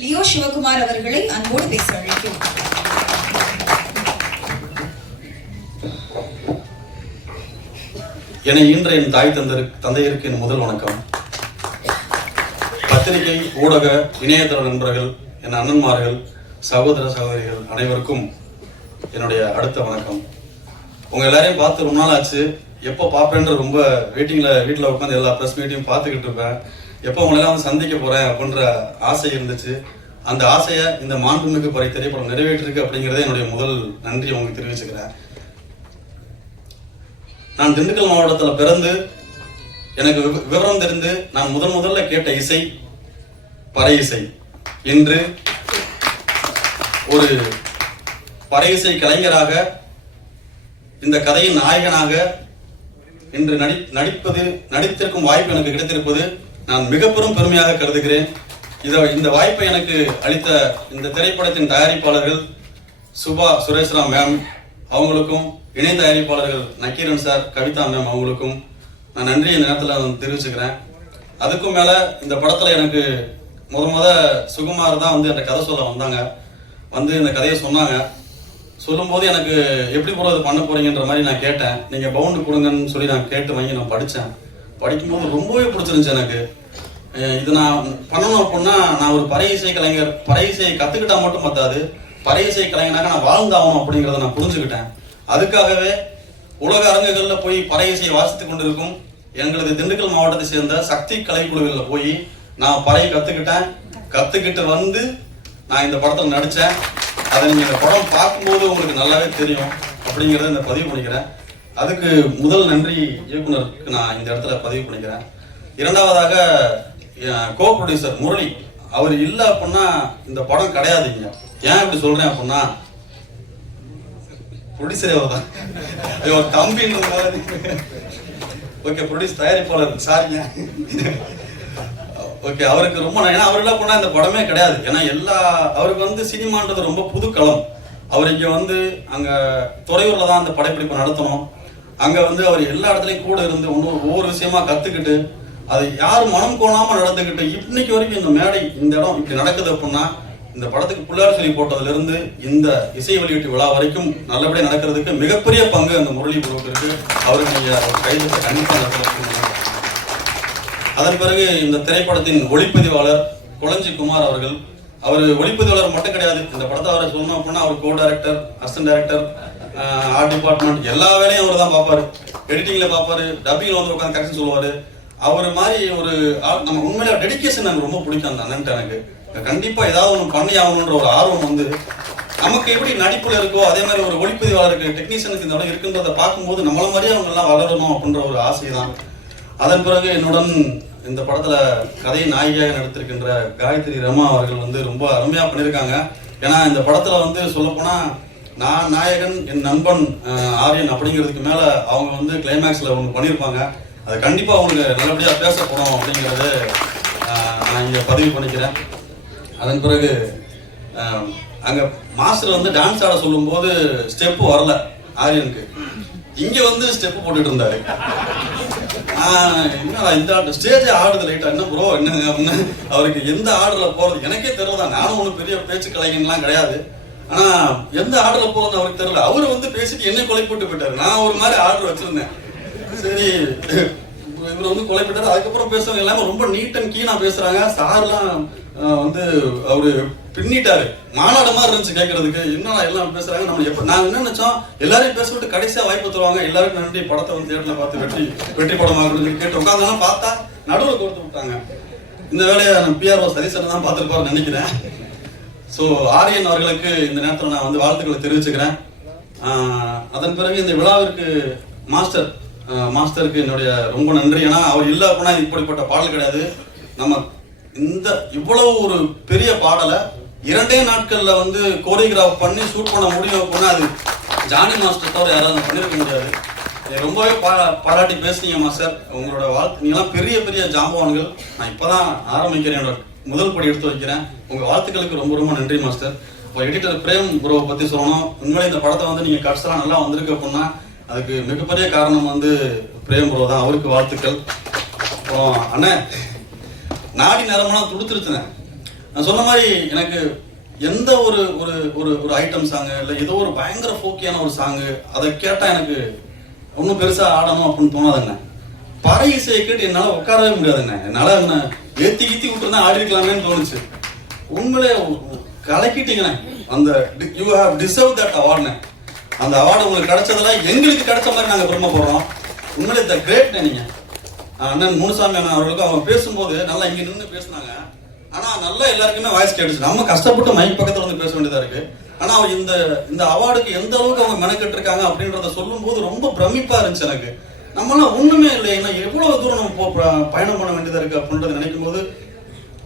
Leo Sivakumar அவர்களை அன்போடு பேச அழைக்கிறோம். என இன்று என் தாய் தந்தருக்கு தந்தையருக்கு என் முதல் வணக்கம். பத்திரிகை ஊடக இணையதள நண்பர்கள் என் அண்ணன்மார்கள் சகோதர சகோதரிகள் அனைவருக்கும் என்னுடைய அடுத்த வணக்கம். உங்க எல்லாரையும் பார்த்து ரொம்ப நாள் ஆச்சு. எப்போ பார்ப்பேன்ற ரொம்ப வெயிட்டிங்கில் வீட்டில் உட்காந்து எல்லா ப்ரெஸ் மீட்டையும் பார்த்துக்கிட்டு இருப்பேன். எப்போ உங்களெல்லாம் வந்து சந்திக்க போகிறேன் அப்படின்ற ஆசை இருந்துச்சு. அந்த ஆசையை இந்த மாண்புமிகு பறை திரைப்படம் நிறைவேற்றிருக்கு அப்படிங்கிறதே என்னுடைய முதல் நன்றி உங்களுக்கு தெரிவிச்சுக்கிறேன். நான் திண்டுக்கல் மாவட்டத்தில் பிறந்து எனக்கு விவ- விவரம் தெரிந்து நான் முதன் முதல்ல கேட்ட இசை பறை இசை. இன்று ஒரு பறை இசை கலைஞராக இந்த கதையின் நாயகனாக இன்று நடி நடிப்பது நடித்திருக்கும் வாய்ப்பு எனக்கு கிடைத்திருப்பது நான் மிக பெரும் பெருமையாக கருதுகிறேன். இத இந்த வாய்ப்பை எனக்கு அளித்த இந்த திரைப்படத்தின் தயாரிப்பாளர்கள் சுபா சுரேஷ்ராம் மேம் அவங்களுக்கும் இணை தயாரிப்பாளர்கள் நக்கீரன் சார் கவிதா மேம் அவங்களுக்கும் நான் நன்றி இந்த நேரத்தில் நான் தெரிவிச்சுக்கிறேன். அதுக்கும் மேலே இந்த படத்தில் எனக்கு முத முத சுகுமார் தான் வந்து என்கிட்ட கதை சொல்ல வந்தாங்க. வந்து இந்த கதையை சொன்னாங்க. சொல்லும்போது எனக்கு எப்படி ப்ரோ அதை பண்ண போறீங்கன்ற மாதிரி நான் கேட்டேன். நீங்கள் பவுண்டு கொடுங்கன்னு சொல்லி நான் கேட்டு வாங்கி நான் படித்தேன் படிக்கும்போது ரொம்பவே பிடிச்சிருந்துச்சு எனக்கு. இது நான் பண்ணணும் அப்படின்னா நான் ஒரு பறை இசை கலைஞர் பறை இசையை கற்றுக்கிட்டா மட்டும் பத்தாது. பறை இசை கலைஞனாக நான் வாழ்ந்தாகணும் அப்படிங்கிறத நான் புரிஞ்சுக்கிட்டேன். அதுக்காகவே உலக அரங்குகளில் போய் பறை இசையை வாசித்துக் கொண்டிருக்கும் எங்களது திண்டுக்கல் மாவட்டத்தை சேர்ந்த சக்தி கலைக்குழுவில் போய் நான் பறையை கற்றுக்கிட்டேன் கற்றுக்கிட்டு வந்து நான் இந்த படத்தில் நடித்தேன் அதை நீங்கள் இந்த படம் பார்க்கும்போது உங்களுக்கு நல்லாவே தெரியும் அப்படிங்கிறத இந்த பதிவு பண்ணிக்கிறேன். அதுக்கு முதல் நன்றி இயக்குனருக்கு நான் இந்த இடத்துல பதிவு பண்ணிக்கிறேன். இரண்டாவதாக கோ ப்ரொடியூசர் முரளி அவர் இல்லை அப்படின்னா இந்த படம் கிடையாதுங்க. ஏன் இப்படி சொல்கிறேன் அப்படின்னா ப்ரொடியூசரே அவர் தான் ஐயோ தம்பின்ற மாதிரி ஓகே ப்ரொடியூஸ் தயாரிப்பாளர் சாரிங்க ஓகே அவருக்கு ரொம்ப ஏன்னா அவர் எல்லாம் இந்த படமே கிடையாது. ஏன்னா எல்லா அவருக்கு வந்து சினிமான்றது ரொம்ப புதுக்களம் அவர் இங்கே வந்து அங்கே துறையூரில் தான் அந்த படைப்பிடிப்பு நடத்தணும். அங்கே வந்து அவர் எல்லா இடத்துலையும் கூட இருந்து ஒவ்வொரு ஒவ்வொரு விஷயமா கற்றுக்கிட்டு அது யாரும் மனம் கோணாமல் நடந்துக்கிட்டு இன்னைக்கு வரைக்கும் இந்த மேடை இந்த இடம் இப்படி நடக்குது அப்படின்னா இந்த படத்துக்கு பிள்ளையார் சொல்லி போட்டதுலேருந்து இந்த இசை வெளியீட்டு விழா வரைக்கும் நல்லபடியாக நடக்கிறதுக்கு மிகப்பெரிய பங்கு அந்த முரளி குருவுக்கு இருக்கு. அவருக்கு நீங்க கைது கண்டிப்பாக நடத்தலாம். அதன் பிறகு இந்த திரைப்படத்தின் ஒளிப்பதிவாளர் குளஞ்சி குமார் அவர்கள் அவர் ஒளிப்பதிவாளர் மட்டும் கிடையாது இந்த படத்தை அவரை சொல்லணும் அப்படின்னா அவர் co director assistant director art department எல்லா வேலையும் அவர் தான் பார்ப்பாரு. எடிட்டிங்ல பார்ப்பாரு டப்பிங்ல வந்து உட்காந்து கரெக்ஷன் சொல்லுவாரு. அவர் மாதிரி ஒரு நம்ம உண்மையில டெடிக்கேஷன் எனக்கு ரொம்ப பிடிக்கும் அந்த அண்ணன்ட்டு எனக்கு. கண்டிப்பா ஏதாவது ஒன்று பண்ணி ஆகணுன்ற ஒரு ஆர்வம் வந்து நமக்கு எப்படி நடிப்புல இருக்கோ அதே மாதிரி ஒரு ஒளிப்பதிவாளருக்கு டெக்னீஷியனுக்கு இந்த இடம் இருக்குன்றதை பார்க்கும்போது நம்மள மாதிரியே அவங்க எல்லாம் வளரணும் அப்படின்ற ஒரு ஆசை தான் அதன் பிறகு என்னுடன் இந்த படத்துல கதை நாயகியாக நடித்திருக்கின்ற காயத்ரி ரமா அவர்கள் வந்து ரொம்ப அருமையா பண்ணியிருக்காங்க. ஏன்னா இந்த படத்துல வந்து சொல்லப்போனா நான் நாயகன் என் நண்பன் ஆரியன் அப்படிங்கிறதுக்கு மேல அவங்க வந்து கிளைமேக்ஸ்ல ஒன்று பண்ணியிருப்பாங்க. அது கண்டிப்பா அவங்களுக்கு நல்லபடியா பேசப்படும் அப்படிங்கிறது நான் இங்க பதிவு பண்ணிக்கிறேன். அதன் பிறகு அங்கே அங்க மாஸ்டர் வந்து டான்ஸ் ஆட சொல்லும்போது ஸ்டெப்பு வரல ஆரியனுக்கு. இங்க வந்து ஸ்டெப்பு போட்டுட்டு இருந்தாரு. என்ன என்னடா இந்த ஆடு ஸ்டேஜ் ஆடுறது லைட்டா என்ன ப்ரோ என்னங்க அப்படின்னு அவருக்கு எந்த ஆர்டர்ல போறது? எனக்கே தெரியல நானும் ஒன்றும் பெரிய பேச்சு கலைஞன்லாம் கிடையாது. ஆனா எந்த ஆர்டர்ல போகிறது அவருக்கு தெரியல. அவரு வந்து பேசிட்டு என்னை கொலை போட்டு போயிட்டாரு. நான் ஒரு மாதிரி ஆர்டர் வச்சிருந்தேன். சரி இவர் வந்து கொலை போட்டாரு அதுக்கப்புறம் பேசுறவங்க எல்லாமே ரொம்ப நீட் அண்ட் கீனா பேசுறாங்க. சார்லாம் வந்து அவரு பின்னிட்டாரு. மாநாடு மாதிரி இருந்துச்சு கேட்கறதுக்கு என்னடா எல்லாம் பேசுறாங்க? நம்ம எப்ப நாங்க என்ன நினைச்சோம்? எல்லாரையும் பேச விட்டு கடைசியா வாய்ப்பு தருவாங்க. எல்லாருக்கும் நன்றி. படத்தை வந்து தேட்டர்ல பார்த்து வெற்றி வெற்றி படம் சொல்லி கேட்டு உட்காந்தாலும் பார்த்தா நடுவில் கொடுத்து விட்டாங்க. இந்த வேலையை பிஆர்ஓ சதீசன் தான் பார்த்துருப்பாரு நினைக்கிறேன். ஸோ ஆரியன் அவர்களுக்கு இந்த நேரத்தில் நான் வந்து வாழ்த்துக்களை தெரிவிச்சுக்கிறேன். ஆஹ் அதன் பிறகு இந்த விழாவிற்கு மாஸ்டர் மாஸ்டருக்கு என்னுடைய ரொம்ப நன்றி. ஏன்னா அவர் இல்லை அப்படின்னா இப்படிப்பட்ட பாடல் கிடையாது. நம்ம இந்த இவ்வளவு ஒரு பெரிய பாடலை இரண்டே நாட்கள்ல வந்து கோரியோகிராஃப் பண்ணி ஷூட் பண்ண முடியும் அப்படின்னா அது ஜானி மாஸ்டர் தவிர யாராவது பண்ணிருக்க முடியாது. ரொம்பவே பா பாராட்டி பேசுனீங்க மாஸ்டர் உங்களோட வாழ்த்து நீங்களாம் பெரிய பெரிய ஜாம்பவான்கள். நான் இப்பதான் ஆரம்பிக்கிறேன் என்னோட முதல் படி எடுத்து வைக்கிறேன். உங்க வாழ்த்துக்களுக்கு ரொம்ப ரொம்ப நன்றி மாஸ்டர். இப்போ எடிட்டர் பிரேம் ப்ரோவை பத்தி சொல்லணும். உண்மையிலே இந்த படத்தை வந்து நீங்க கட்சலாம் நல்லா வந்திருக்கு அப்படின்னா அதுக்கு மிகப்பெரிய காரணம் வந்து பிரேம் ப்ரோ தான். அவருக்கு வாழ்த்துக்கள். அப்புறம் அண்ணே நாடி நரம்பெல்லாம் துடுத்துருச்சுனேன் நான் சொன்ன மாதிரி எனக்கு எந்த ஒரு ஒரு ஒரு ஒரு ஐட்டம் சாங்கு இல்லை ஏதோ ஒரு பயங்கர ஃபோக்கியான ஒரு சாங்கு அதை கேட்டால் எனக்கு ஒன்றும் பெருசாக ஆடணும் அப்படின்னு தோணாதுங்க பறை இசையை கேட்டு என்னால் உட்காரவே முடியாதுங்க என்னால் என்ன ஏற்றி கீத்தி விட்டுருந்தா ஆடி இருக்கலாமேன்னு தோணுச்சு. உங்களே கலக்கிட்டீங்கண்ணே. அந்த யூ ஹாவ் டிசர்வ் தட் அவார்டுண்ணே அந்த அவார்டு உங்களுக்கு கிடைச்சதெல்லாம் எங்களுக்கு கிடைச்ச மாதிரி நாங்கள் பெருமைப்படுறோம் உங்களே த கிரேட்ண்ணே நீங்கள் அண்ணன் முனுசாமி அண்ணன் அவர்களுக்கும் அவங்க பேசும்போது நல்லா இங்கே நின்று பேசுனாங்க. ஆனால் நல்லா எல்லாருக்குமே வாய்ஸ் கேட்டுச்சு. நம்ம கஷ்டப்பட்டு மைக் பக்கத்தில் வந்து பேச வேண்டியதாக இருக்கு. ஆனால் அவங்க இந்த இந்த அவார்டுக்கு எந்த அளவுக்கு அவங்க மெனக்கெட்டு இருக்காங்க அப்படின்றத சொல்லும்போது ரொம்ப பிரமிப்பாக இருந்துச்சு எனக்கு. நம்மளாம் ஒன்றுமே இல்லை. ஏன்னா எவ்வளோ தூரம் நம்ம போ- பயணம் பண்ண வேண்டியதாக இருக்குது அப்படின்றத நினைக்கும் போது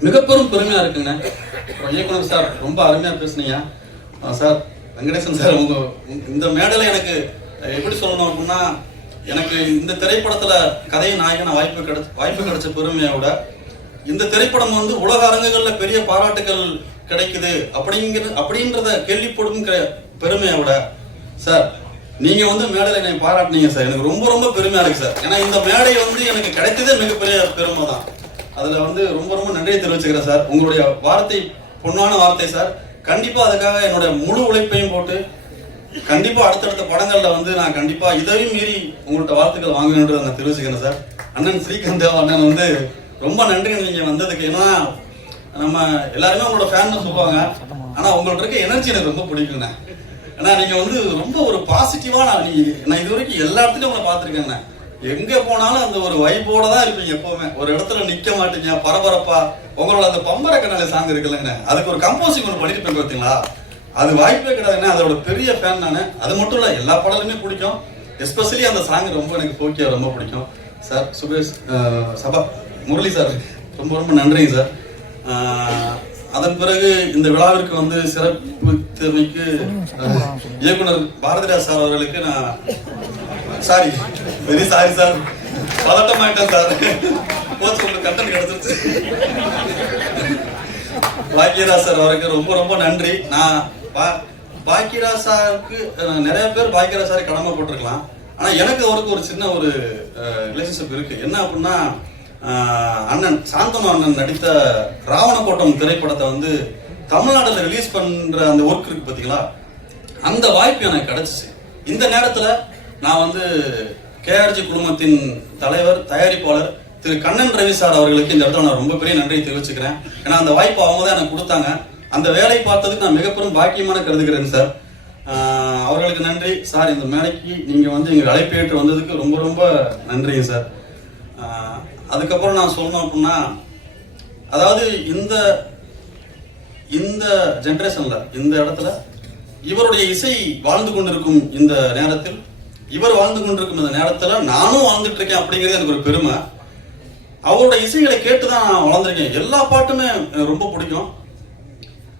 மிகப்பெரும் பெருமையாக இருக்குங்க. அப்புறம் இயக்குனர் சார் ரொம்ப அருமையாக பேசுனீங்க. ஆ, சார் வெங்கடேசன் சார் உங்க இந்த மேடையில எனக்கு எப்படி சொல்லணும் அப்படின்னா எனக்கு இந்த திரைப்படத்தில் கதை நாயகன வாய்ப்பு கிடைச்ச வாய்ப்பு கிடைச்ச பெருமையை விட இந்த திரைப்படம் வந்து உலக அரங்குகள்ல பெரிய பாராட்டுகள் கிடைக்குது. அப்படிங்கிற அப்படின்றத கேள்விப்படும் கிர- பெருமையை விட சார் நீங்க வந்து மேடையில என்னை பாராட்டினீங்க சார். எனக்கு ரொம்ப ரொம்ப பெருமையா இருக்கு சார். ஏன்னா இந்த மேடை வந்து எனக்கு கிடைத்ததே மிகப்பெரிய பெருமை தான். அதுல வந்து ரொம்ப ரொம்ப நன்றியை தெரிவிச்சுக்கிறேன் சார். உங்களுடைய வார்த்தை பொன்னான வார்த்தை சார். கண்டிப்பா அதுக்காக என்னோட முழு உழைப்பையும் போட்டு கண்டிப்பா அடுத்தடுத்த படங்கள்ல வந்து நான் கண்டிப்பா இதையும் மீறி உங்கள்கிட்ட வார்த்தைகள் வாங்கணுன்றதை நான் தெரிவிச்சுக்கிறேன் சார். அண்ணன் ஸ்ரீகாந்த் அண்ணன் வந்து ரொம்ப நன்றிங்க நீங்க வந்ததுக்கு. ஏன்னா நம்ம எல்லாருமே உங்களோட ஃபேன் சொல்லுவாங்க. ஆனா உங்கள்ட்ட இருக்க எனர்ஜி எனக்கு ரொம்ப பிடிக்குண்ணே ஏன்னா நீங்க வந்து ரொம்ப ஒரு பாசிட்டிவா நான் நீ நான் இது வரைக்கும் எல்லா இடத்துலயும் உங்களை பார்த்துருக்கேண்ணே எங்க போனாலும் அந்த ஒரு வைப்போட தான் இருப்பீங்க எப்பவுமே. ஒரு இடத்துல நிக்க மாட்டீங்க பரபரப்பா. உங்களோட அந்த பம்பர கண்ணால சாங் இருக்குல்லங்க அதுக்கு ஒரு கம்போசிங் ஒன்று பண்ணிருப்பேன் பார்த்தீங்களா அது வாய்ப்பே கிடையாதுண்ணே. அதோட பெரிய ஃபேன் நான். அது மட்டும் இல்ல எல்லா பாடலுமே பிடிக்கும். எஸ்பெஷலி அந்த சாங் ரொம்ப எனக்கு போக்கியா ரொம்ப பிடிக்கும். சார் சுபேஷ் சபா. முரளி சார் ரொம்ப ரொம்ப நன்றிங்க சார். அதன் பிறகு இந்த விழாவிற்கு வந்து சிறப்பு திறமைக்கு இயக்குனர் பாரதிராஜ் சார் அவர்களுக்கு நான் சாரி வெரி சாரி சார். பதட்டம் ஆயிட்டேன் சார். போச்சு உங்களுக்கு கண்டென்ட் கிடைச்சிருச்சு. பாக்கியராஜ் சார் அவருக்கு ரொம்ப ரொம்ப நன்றி. நான் பா- பாக்கியராஜ் சாருக்கு நிறைய பேர் பாக்கியராஜ் சாரை கடமைப்பட்டிருக்கலாம் ஆனால் எனக்கு அவருக்கு ஒரு சின்ன ஒரு ரிலேஷன்ஷிப் இருக்கு. என்ன அப்படின்னா அண்ணன் சாந்தனு அண்ணன் நடித்த ராவணக்கோட்டம் திரைப்படத்தை வந்து தமிழ்நாட்டில் ரிலீஸ் பண்ணுற அந்த ஒர்க் இருக்கு பார்த்தீங்களா அந்த வாய்ப்பு எனக்கு கிடச்சிச்சு. இந்த நேரத்தில் நான் வந்து கேஆர்ஜி குழுமத்தின் தலைவர் தயாரிப்பாளர் திரு கண்ணன் ரவி சார் அவர்களுக்கு இந்த இடத்துல நான் ரொம்ப பெரிய நன்றியை தெரிவிச்சுக்கிறேன். ஏன்னா அந்த வாய்ப்பு அவங்க தான் எனக்கு கொடுத்தாங்க. அந்த வேலை பார்த்ததுக்கு நான் மிகப்பெரும் பாக்கியமான கருதுகிறேன் சார். அவர்களுக்கு நன்றி. சார் இந்த மேடைக்கு நீங்கள் வந்து எங்கள் அழைப்பு ஏற்று வந்ததுக்கு ரொம்ப ரொம்ப நன்றிங்க சார். அதுக்கப்புறம் நான் சொல்லணும் அப்படின்னா அதாவது இந்த இந்த ஜென்ரேஷனில் இந்த இடத்துல இவருடைய இசை வாழ்ந்து கொண்டிருக்கும் இந்த நேரத்தில் இவர் வாழ்ந்து கொண்டிருக்கும் இந்த நேரத்துல நானும் வாழ்ந்துட்டு இருக்கேன் அப்படிங்கிறது எனக்கு ஒரு பெருமை. அவரோட இசைகளை கேட்டு தான் நான் வளர்ந்துருக்கேன். எல்லா பாட்டுமே எனக்கு ரொம்ப பிடிக்கும்.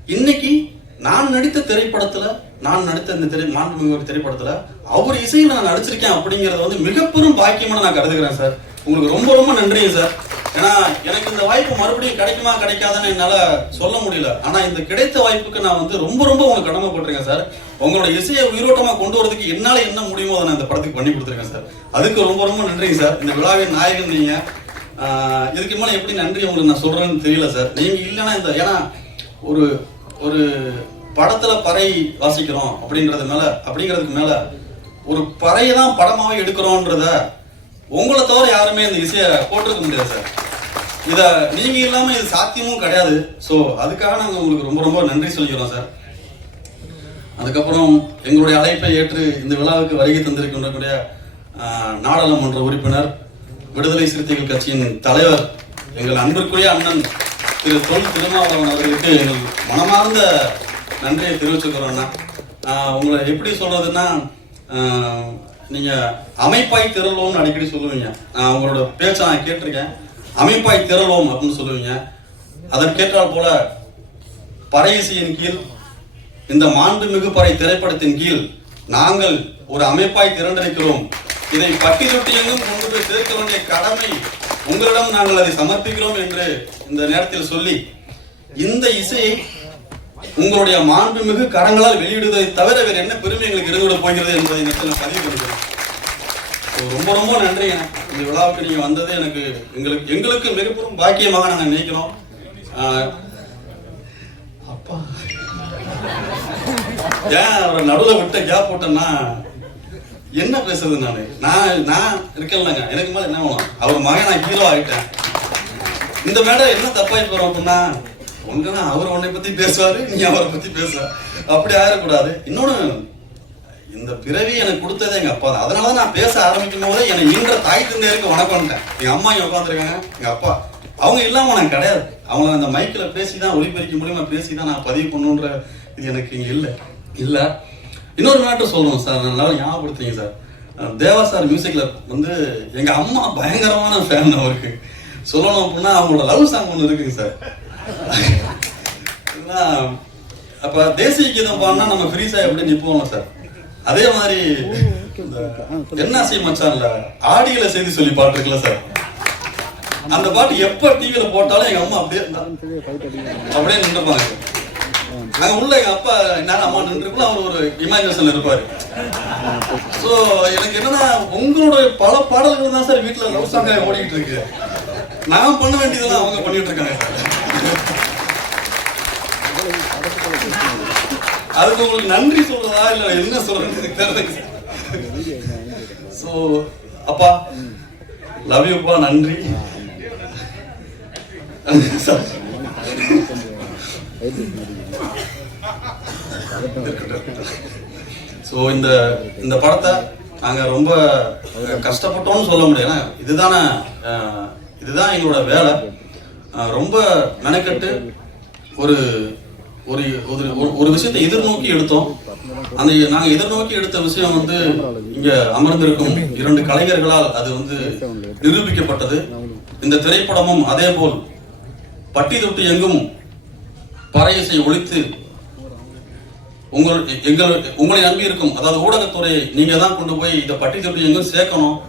இன்னைக்கு நான் நடித்த திரைப்படத்துல நான் நடித்த இந்த திரை மாண்புமிகு திரைப்படத்தில் திரைப்படத்துல அவர் இசையில் நான் நடிச்சிருக்கேன் அப்படிங்கறது வந்து மிகப்பெரும் பாக்கியமா நான் கருதுகிறேன் சார். உங்களுக்கு ரொம்ப ரொம்ப நன்றிங்க சார் ஏன்னா எனக்கு இந்த வாய்ப்பு மறுபடியும் கிடைக்குமா கிடைக்காதுன்னு என்னால் சொல்ல முடியல. ஆனா இந்த கிடைத்த வாய்ப்புக்கு நான் வந்து ரொம்ப ரொம்ப உங்களுக்கு கடமைப்பட்டிருக்கேன் சார் உங்களோட இசையை உயிரோட்டமாக கொண்டு வரதுக்கு என்னால் என்ன முடியுமோ அதை நான் இந்த படத்துக்கு பண்ணி கொடுத்துருக்கேன் சார் அதுக்கு ரொம்ப ரொம்ப நன்றிங்க சார் இந்த விழாவின் நாயகன் நீங்க இதுக்கு மேலே எப்படி நன்றி உங்களுக்கு நான் சொல்றேன்னு தெரியல சார் நீங்க இல்லைன்னா இந்த ஏன்னா ஒரு ஒரு படத்துல பறை வாசிக்கிறோம் அப்படின்றது மேல அப்படிங்கிறதுக்கு மேல ஒரு பறையை தான் படமாவே எடுக்கிறோன்றத உங்களை தவிர யாருமே இந்த இசையை போட்டிருக்க முடியாது சார். இதை நீங்க இல்லாம இது சாத்தியமும் கிடையாது. ஸோ அதுக்காக நாங்கள் உங்களுக்கு ரொம்ப ரொம்ப நன்றி சொல்லிக்கிறோம் சார். அதுக்கப்புறம் எங்களுடைய அழைப்பை ஏற்று இந்த விழாவுக்கு வருகை தந்திருக்கின்றக்கூடிய நாடாளுமன்ற உறுப்பினர் விடுதலை சிறுத்தைகள் கட்சியின் தலைவர் எங்கள் அன்பிற்குரிய அண்ணன் திரு தொல் திருமாவளவன் அவர்களுக்கு எங்கள் மனமார்ந்த நன்றியை தெரிவிச்சுக்கிறோம் உங்களை எப்படி சொல்றதுன்னா நீங்கள் நீங்க அமைப்பாய் திரளோம்னு அடிக்கடி சொல்லுவீங்க. நான் உங்களோட பேச்சை நான் கேட்டிருக்கேன். அமைப்பாய் திரளோம் அப்படின்னு சொல்லுவீங்க. அதற்கேற்றால் போல பறையிசையின் கீழ் இந்த மாண்புமிகு படை திரைப்படத்தின் கீழ் நாங்கள் ஒரு அமைப்பாய் திரண்டிருக்கிறோம். இதை பட்டி தொட்டி எங்கும் கொண்டு போய் சேர்க்க வேண்டிய கடமை உங்களிடம் நாங்கள் அதை சமர்ப்பிக்கிறோம் என்று இந்த நேரத்தில் சொல்லி இந்த இசையை உங்களுடைய மாண்புமிகு கரங்களால் வெளியிடுவதை தவிர வேறு என்ன பெருமை எங்களுக்கு இருந்துவிட போகிறது என்பதை இந்த பதிவு பண்ணுகிறேன். ரொம்ப ரொம்ப நன்றி. இந்த விழாவுக்கு நீங்கள் வந்தது எனக்கு எங்களுக்கு எங்களுக்கு மிகப்பெரும் பாக்கியமாக நாங்கள் நினைக்கிறோம். அப்பா. ஏன் அவரை நடுவில் விட்ட கேப் போட்டேன்னா என்ன பேசுறது நான்? நான் நான் இருக்கலங்க எனக்கு மேலே என்ன வேணும்? அவர் மகன் நான் ஹீரோ ஆகிட்டேன் இந்த மேடம் என்ன தப்பாகி போகிறோம் அப்படின்னா உங்கன்னா அவர் உன்னை பத்தி பேசுவாரு நீ அவரை பத்தி பேசுவார் அப்படி ஆயிடக்கூடாது. இன்னொன்று இந்த பிறவி எனக்கு கொடுத்ததே எங்க அப்பா தான். அதனாலதான் நான் பேச ஆரம்பிக்கும் போதே என்னை ஈன்ற தாய் தந்தையருக்கு வணக்கம்ட்டேன் எங்க அம்மா இங்க உட்காந்துருக்காங்க எங்க அப்பா அவங்க இல்லாம நான் கிடையாது. அவங்க அந்த மைக்கில் பேசி தான் ஒளிபெருக்க நான் பேசி தான் நான் பதிவு பண்ணுன்ற இது எனக்கு இங்கே இல்லை. இல்லை. இன்னொரு மேட்டர் சொல்லணும் சார். நல்லா ஞாபகப்படுத்துறீங்க சார். தேவா சார் மியூசிக்கில் வந்து எங்கள் அம்மா பயங்கரமான ஃபேன் அவருக்கு. சொல்லணும் அப்படின்னா அவங்களோட லவ் சாங் ஒன்று இருக்குங்க சார். பார்த்தீங்கன்னா அப்போ தேசிய கீதம் பாடினா நம்ம ஃப்ரீஸா எப்படி நிற்போம் சார். அதே மாதிரி என்ன செய்ய மச்சான்ல ஆடியில செய்தி சொல்லி பாட்டு இருக்குல்ல சார். அந்த பாட்டு எப்ப டிவியில போட்டாலும் எங்க அம்மா அப்படியே அப்படியே நின்றுப்பாங்க. நாங்க உள்ள எங்க அப்பா நேரம் அம்மா நின்றுருக்கும் அவர் ஒரு இமேஜினேஷன்ல இருப்பாரு. சோ எனக்கு என்னன்னா உங்களோட பல பாடல்கள் தான் சார் வீட்டுல லவ் சாங்கா ஓடிக்கிட்டு இருக்கு. நான் பண்ண வேண்டியதெல்லாம் அவங்க பண்ணிட்டு இருக்காங்க அதுக்கு உங்களுக்கு நன்றி சொல்றதா இல்ல என்ன சொல்றது எனக்கு தெரியல. ஸோ அப்பா லவ் யூப்பா நன்றி. ஸோ இந்த இந்த படத்தை நாங்கள் ரொம்ப கஷ்டப்பட்டோம்னு சொல்ல முடியாது இதுதானே இதுதான் எங்களோட வேலை. ரொம்ப மெனக்கட்டு ஒரு ஒரு ஒரு ஒரு- விஷயத்தை எதிர்நோக்கி எடுத்தோம். அந்த நாங்க எதிர்நோக்கி எடுத்த விஷயம் வந்து இங்க அமர்ந்திருக்கும் இரண்டு கலைஞர்களால் அது வந்து நிரூபிக்கப்பட்டது. இந்த திரைப்படமும் அதே போல் பட்டி தொட்டு எங்கும் பறையசை ஒழித்து உங்கள் எங்கள் உங்களை நம்பி இருக்கும் அதாவது ஊடகத்துறையை நீங்க தான் கொண்டு போய் இந்த பட்டி தொட்டு எங்கும் சேர்க்கணும்.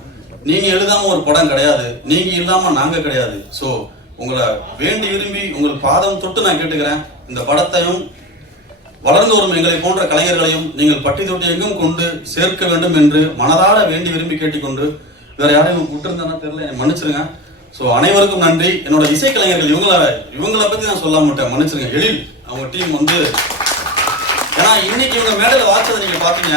நீங்க எழுதாம ஒரு படம் கிடையாது நீங்க இல்லாம நாங்க கிடையாது. சோ உங்களை வேண்டி விரும்பி உங்கள் பாதம் தொட்டு நான் கேட்டுக்கிறேன். இந்த படத்தையும் வளர்ந்து வரும் எங்களை போன்ற கலைஞர்களையும் நீங்கள் பட்டி தொட்டி எங்கும் கொண்டு சேர்க்க வேண்டும் என்று மனதார வேண்டி விரும்பி கேட்டுக்கொண்டு வேற யாரையும் விட்டுருந்தேன்னா தெரியல என்னை மன்னிச்சிருங்க. ஸோ அனைவருக்கும் நன்றி. என்னோட இசை கலைஞர்கள் இவங்கள இவங்கள பத்தி நான் சொல்ல மாட்டேன் மன்னிச்சிருங்க. எழில் அவங்க டீம் வந்து ஏன்னா இன்னைக்கு இவங்க மேடையில் வாச்சதை நீங்க பார்த்தீங்க.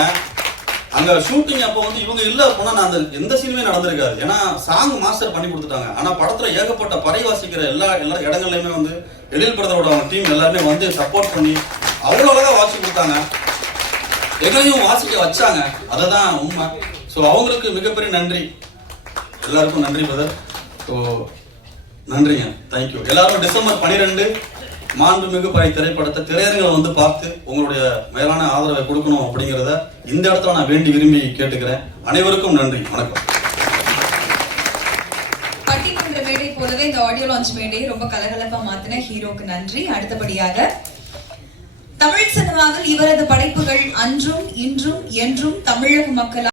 அங்க ஷூட்டிங் அப்போ வந்து இவங்க இல்ல போனா நான் அந்த எந்த சீனுமே நடந்திருக்காது. ஏன்னா சாங் மாஸ்டர் பண்ணி கொடுத்துட்டாங்க. ஆனா படத்துல ஏகப்பட்ட பறை வாசிக்கிற எல்லா எல்லா இடங்கள்லயுமே வந்து எழில் படத்தோட அவங்க டீம் எல்லாருமே வந்து சப்போர்ட் பண்ணி அவ்வளவு அழகா வாசி கொடுத்தாங்க. எங்களையும் வாசிக்க வச்சாங்க. அதுதான் உண்மை. ஸோ அவங்களுக்கு மிகப்பெரிய நன்றி. எல்லாருக்கும் நன்றி பிரதர் ஸோ நன்றிங்க. தேங்க்யூ எல்லாரும் டிசம்பர் பன்னிரெண்டு மாண்புமிகு படை திரைப்படத்தை திரையரங்களை வந்து பார்த்து உங்களுடைய மேலான ஆதரவை கொடுக்கணும் அப்படிங்கிறத இந்த இடத்துல நான் வேண்டி விரும்பி கேட்டுக்கிறேன். அனைவருக்கும் நன்றி. வணக்கம். பட்டிமன்ற மேடை போலவே இந்த ஆடியோ லான்ச் மேடையை ரொம்ப கலகலப்பா மாத்தின ஹீரோக்கு நன்றி. அடுத்தபடியாக தமிழ் சினிமாவில் இவரது படைப்புகள் அன்றும் இன்றும் என்றும் தமிழக மக்களால்